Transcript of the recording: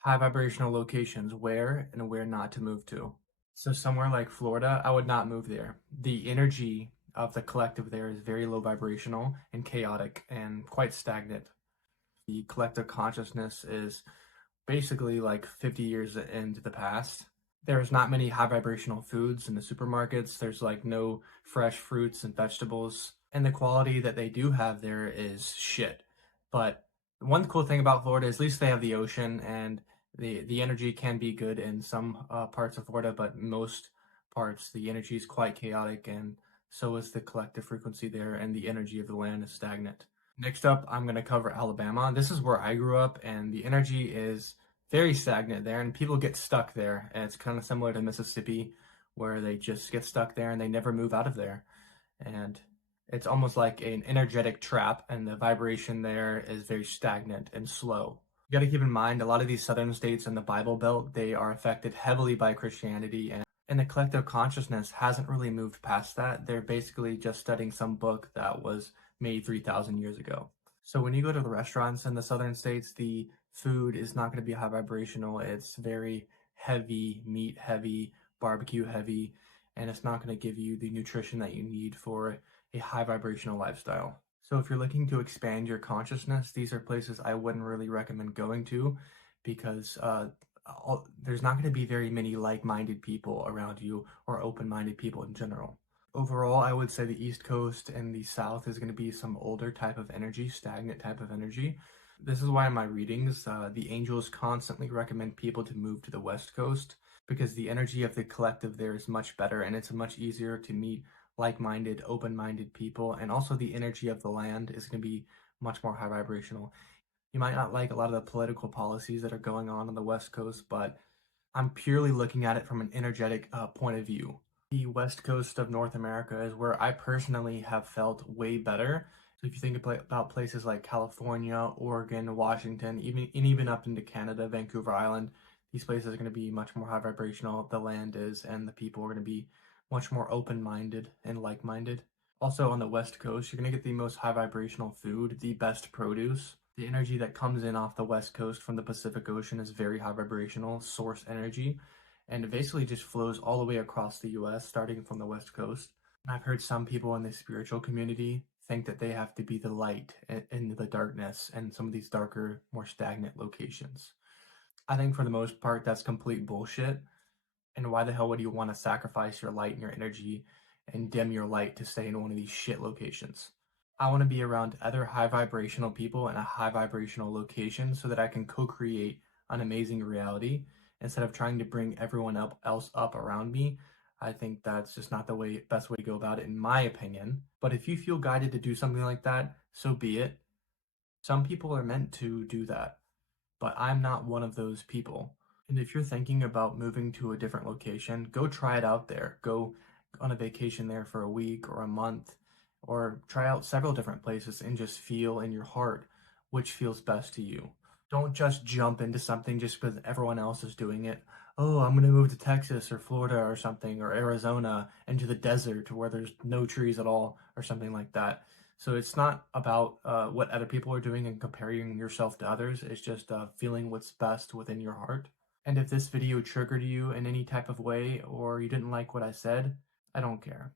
High vibrational locations, where and where not to move to. So somewhere like Florida, I would not move there. The energy of the collective there is very low vibrational and chaotic and quite stagnant. The collective consciousness is basically like 50 years into the past. There's not many high vibrational foods in the supermarkets. There's like no fresh fruits and vegetables. And the quality that they do have there is shit. But one cool thing about Florida is at least they have the ocean, and the energy can be good in some parts of Florida, but most parts the energy is quite chaotic, and so is the collective frequency there, and the energy of the land is stagnant. Next up, I'm going to cover Alabama. This is where I grew up, and the energy is very stagnant there, and people get stuck there. And it's kind of similar to Mississippi, where they just get stuck there and they never move out of there. And it's almost like an energetic trap, and the vibration there is very stagnant and slow. You got to keep in mind, a lot of these southern states in the Bible Belt, they are affected heavily by Christianity, and the collective consciousness hasn't really moved past that. They're basically just studying some book that was made 3,000 years ago. So when you go to the restaurants in the southern states, the food is not going to be high vibrational. It's very heavy, meat heavy, barbecue heavy, and it's not going to give you the nutrition that you need for a high vibrational lifestyle. So if you're looking to expand your consciousness, these are places I wouldn't really recommend going to, because there's not going to be very many like-minded people around you, or open-minded people in general. Overall, I would say the East Coast and the South is going to be some older type of energy, stagnant type of energy. This is why in my readings, the angels constantly recommend people to move to the West Coast, because the energy of the collective there is much better, and it's much easier to meet like-minded, open-minded people, and also the energy of the land is going to be much more high vibrational. You might not like a lot of the political policies that are going on the West Coast, but I'm purely looking at it from an energetic point of view. The West Coast of North America is where I personally have felt way better. So if you think about places like California, Oregon, Washington, even up into Canada, Vancouver Island, these places are going to be much more high vibrational. The land is, and the people are going to be much more open-minded and like-minded. Also on the West Coast, you're going to get the most high vibrational food, the best produce. The energy that comes in off the West Coast from the Pacific Ocean is very high vibrational source energy, and it basically just flows all the way across the US, starting from the West Coast. And I've heard some people in the spiritual community think that they have to be the light in the darkness and some of these darker, more stagnant locations. I think for the most part, that's complete bullshit. And why the hell would you want to sacrifice your light and your energy and dim your light to stay in one of these shit locations? I want to be around other high vibrational people in a high vibrational location so that I can co-create an amazing reality instead of trying to bring everyone else up around me. I think that's just not the best way to go about it, in my opinion. But if you feel guided to do something like that, so be it. Some people are meant to do that, but I'm not one of those people. And if you're thinking about moving to a different location, go try it out there. Go on a vacation there for a week or a month, or try out several different places and just feel in your heart which feels best to you. Don't just jump into something just because everyone else is doing it. Oh, I'm going to move to Texas or Florida or something, or Arizona, into the desert where there's no trees at all, or something like that. So it's not about what other people are doing and comparing yourself to others. It's just feeling what's best within your heart. And if this video triggered you in any type of way, or you didn't like what I said, I don't care.